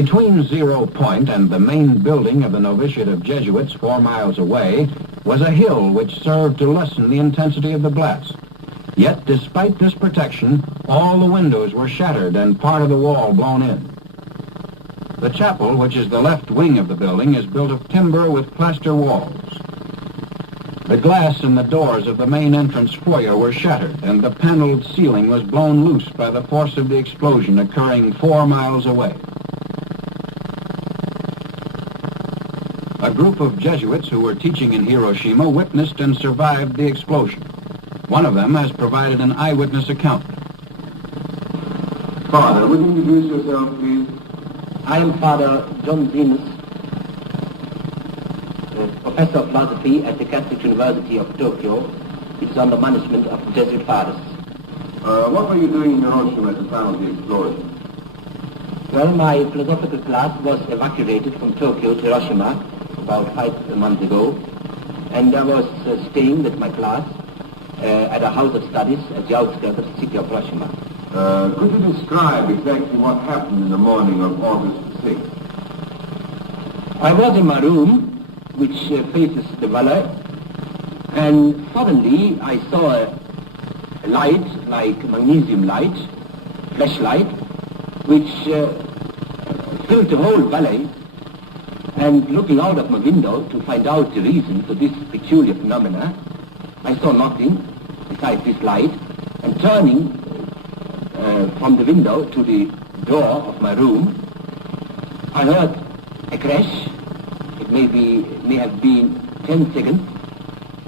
Between 0 Point and the main building of the novitiate of Jesuits 4 miles away was a hill which served to lessen the intensity of the blast. Yet, despite this protection, all the windows were shattered and part of the wall blown in. The chapel, which is the left wing of the building, is built of timber with plaster walls. The glass in the doors of the main entrance foyer were shattered, and the paneled ceiling was blown loose by the force of the explosion occurring 4 miles away. A group of Jesuits who were teaching in Hiroshima witnessed and survived the explosion. One of them has provided an eyewitness account. Father, would you introduce yourself, please? I am Father John Zinus, Professor of Philosophy at the Catholic University of Tokyo. It's under management of the Jesuit Fathers. What were you doing in Hiroshima at the time of the explosion? Well, my philosophical class was evacuated from Tokyo to Hiroshima about 5 months ago, and I was staying with my class at a house of studies at the outskirts of the city of Hiroshima. Could you describe exactly what happened in the morning of August 6th? I was in my room, which faces the valley, and suddenly I saw a light, like magnesium light, flashlight, which filled the whole valley. And looking out of my window to find out the reason for this peculiar phenomena, I saw nothing besides this light, and turning from the window to the door of my room, I heard a crash. It may have been 10 seconds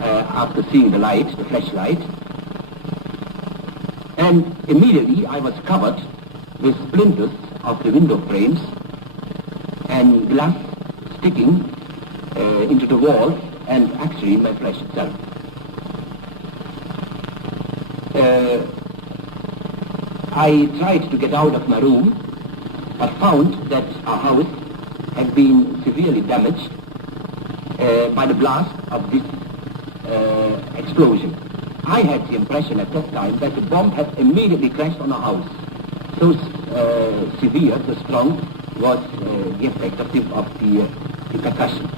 after seeing the light, the flashlight, and immediately I was covered with splinters of the window frames and glass sticking into the walls and actually my flesh itself. I tried to get out of my room, but found that our house had been severely damaged by the blast of this explosion. I had the impression at that time that the bomb had immediately crashed on our house. So severe, so strong was the effect of the percussion.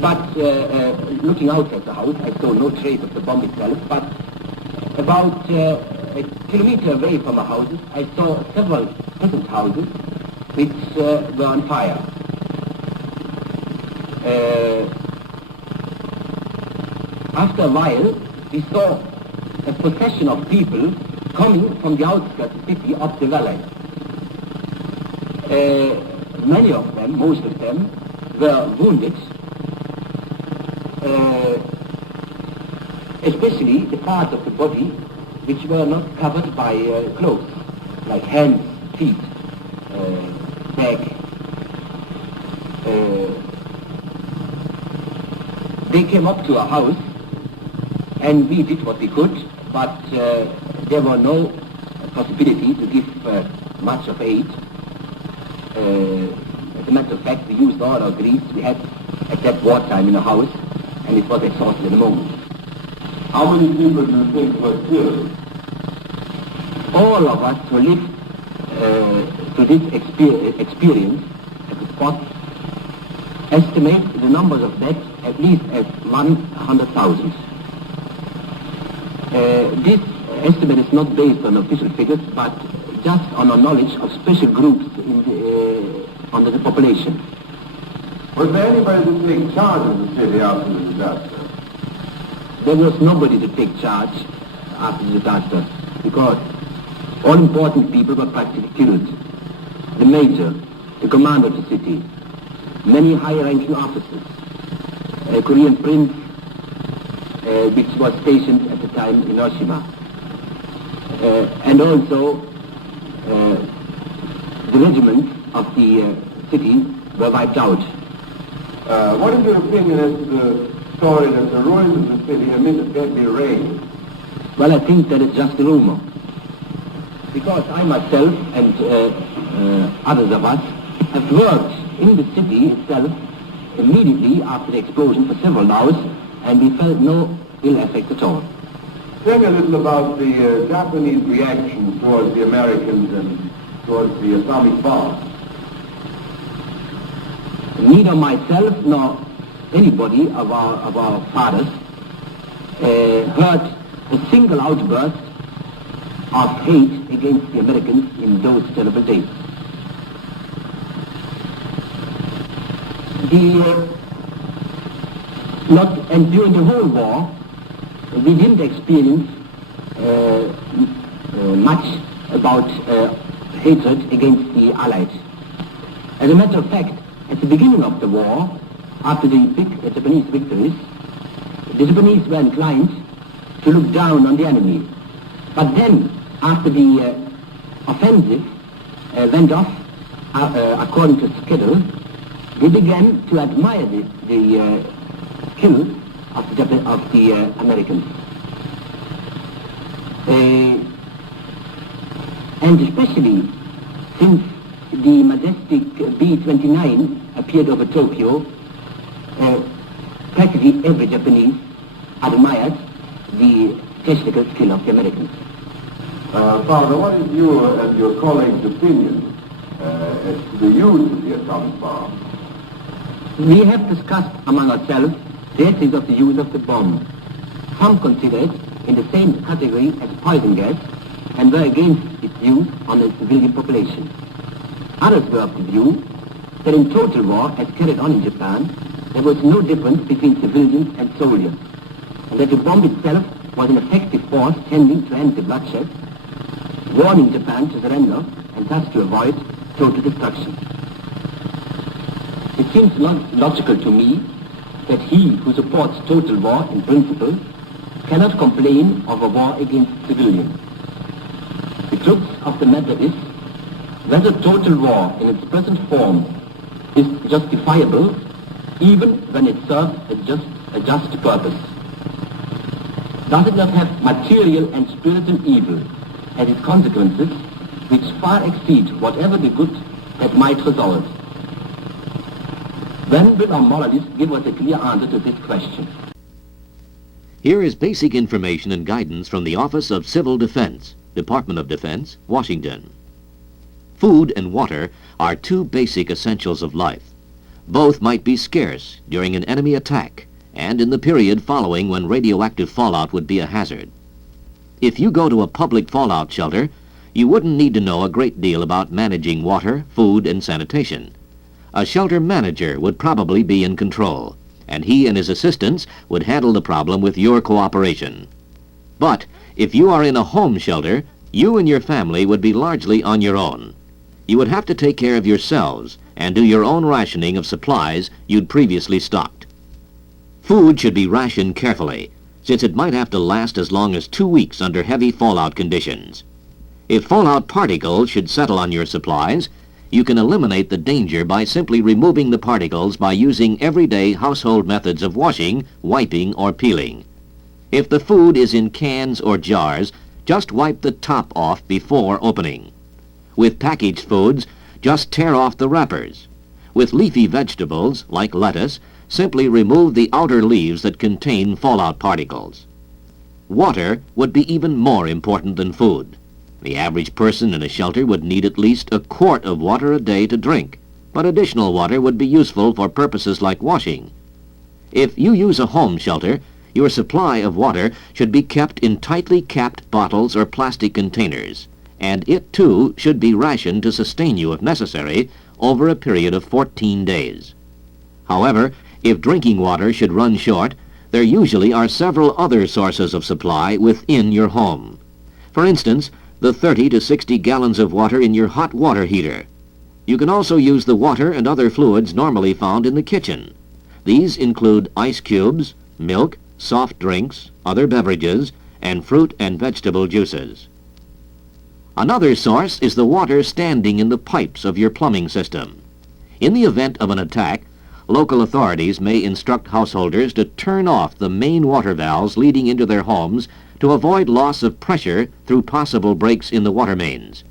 But looking out at the house, I saw no trace of the bomb itself, but about a kilometer away from our houses, I saw several peasant houses which were on fire. After a while, we saw a procession of people coming from the outskirts of the city up the valley. Many of them, most of them, were wounded, especially the parts of the body which were not covered by clothes, like hands, feet, neck. They came up to our house, and we did what we could, but there were no possibility to give much of aid. As a matter of fact, we used all our grease we had at that wartime in the house, and it was exhausted in a moment. How many people do you think were killed? All of us who lived through this experience at the spot estimate the numbers of deaths at least as 100,000. This estimate is not based on official figures, but just on our knowledge of special groups under the population. Was there anybody to take charge of the city after the disaster? There was nobody to take charge after the disaster, because all important people were practically killed. The major, the commander of the city, many high-ranking officers, a Korean prince, which was stationed at the time in Hiroshima, and also the regiments of the city were wiped out. What is your opinion as to the story that the ruins of the city amid the deadly rain? Well, I think that it's just a rumor, because I myself and others of us have worked in the city itself immediately after the explosion for several hours, and we felt no ill effect at all. Tell me a little about the Japanese reaction towards the Americans and towards the atomic bomb? Neither myself nor anybody of our fathers heard a single outburst of hate against the Americans in those terrible days. And during the whole war, we didn't experience much about hatred against the Allies. As a matter of fact, at the beginning of the war, after the Japanese victories, the Japanese were inclined to look down on the enemy. But then, after the offensive went off according to schedule, they began to admire the skill of the Americans. And especially since the majestic B-29 appeared over Tokyo, practically every Japanese admired the technical skill of the Americans. Father, what is your and your colleagues' opinion as to the use of the atomic bomb? We have discussed among ourselves the ethics of the use of the bomb. Some consider it in the same category as poison gas and were against its use on the civilian population. Others were of the view that in total war as carried on in Japan, there was no difference between civilians and soldiers, and that the bomb itself was an effective force tending to end the bloodshed, warning Japan to surrender and thus to avoid total destruction. It seems logical to me that he who supports total war in principle cannot complain of a war against civilians. The crux of the matter is whether total war in its present form is justifiable even when it serves a just purpose. Does it not have material and spiritual evil as its consequences which far exceed whatever the good that might result? When will our moralists give us a clear answer to this question? Here is basic information and guidance from the Office of Civil Defense, Department of Defense, Washington. Food and water are two basic essentials of life. Both might be scarce during an enemy attack and in the period following when radioactive fallout would be a hazard. If you go to a public fallout shelter, you wouldn't need to know a great deal about managing water, food, and sanitation. A shelter manager would probably be in control, and he and his assistants would handle the problem with your cooperation. But if you are in a home shelter, you and your family would be largely on your own. You would have to take care of yourselves and do your own rationing of supplies you'd previously stocked. Food should be rationed carefully, since it might have to last as long as 2 weeks under heavy fallout conditions. If fallout particles should settle on your supplies, you can eliminate the danger by simply removing the particles by using everyday household methods of washing, wiping, or peeling. If the food is in cans or jars, just wipe the top off before opening. With packaged foods, just tear off the wrappers. With leafy vegetables, like lettuce, simply remove the outer leaves that contain fallout particles. Water would be even more important than food. The average person in a shelter would need at least a quart of water a day to drink, but additional water would be useful for purposes like washing. If you use a home shelter, your supply of water should be kept in tightly capped bottles or plastic containers, and it too should be rationed to sustain you, if necessary, over a period of 14 days. However, if drinking water should run short, there usually are several other sources of supply within your home. For instance, the 30 to 60 gallons of water in your hot water heater. You can also use the water and other fluids normally found in the kitchen. These include ice cubes, milk, soft drinks, other beverages, and fruit and vegetable juices. Another source is the water standing in the pipes of your plumbing system. In the event of an attack, local authorities may instruct householders to turn off the main water valves leading into their homes to avoid loss of pressure through possible breaks in the water mains.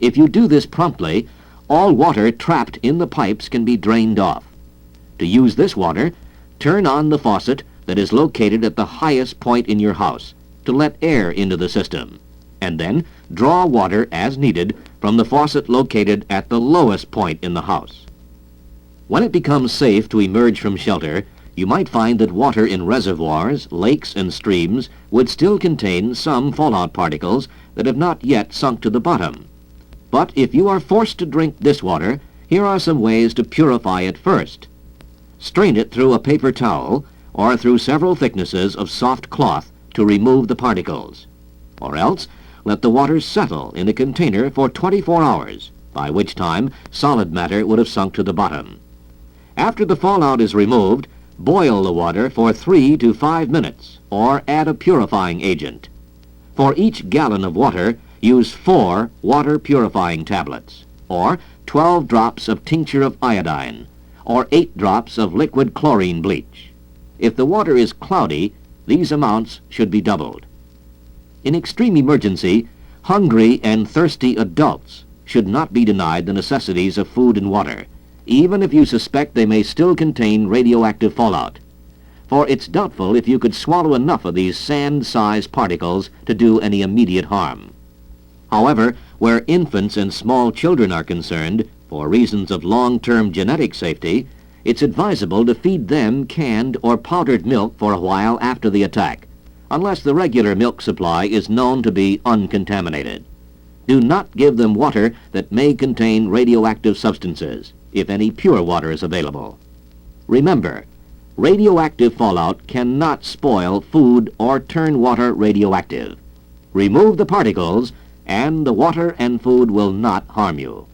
If you do this promptly, all water trapped in the pipes can be drained off. To use this water, turn on the faucet that is located at the highest point in your house to let air into the system, and then draw water as needed from the faucet located at the lowest point in the house. When it becomes safe to emerge from shelter, you might find that water in reservoirs, lakes, and streams would still contain some fallout particles that have not yet sunk to the bottom. But if you are forced to drink this water, here are some ways to purify it first. Strain it through a paper towel or through several thicknesses of soft cloth to remove the particles. Or else, let the water settle in a container for 24 hours, by which time solid matter would have sunk to the bottom. After the fallout is removed, boil the water for 3 to 5 minutes, or add a purifying agent. For each gallon of water, use 4 water purifying tablets, or 12 drops of tincture of iodine, or 8 drops of liquid chlorine bleach. If the water is cloudy, these amounts should be doubled. In extreme emergency, hungry and thirsty adults should not be denied the necessities of food and water, even if you suspect they may still contain radioactive fallout. For it's doubtful if you could swallow enough of these sand-sized particles to do any immediate harm. However, where infants and small children are concerned, for reasons of long-term genetic safety, it's advisable to feed them canned or powdered milk for a while after the attack, unless the regular milk supply is known to be uncontaminated. Do not give them water that may contain radioactive substances, if any pure water is available. Remember, radioactive fallout cannot spoil food or turn water radioactive. Remove the particles, and the water and food will not harm you.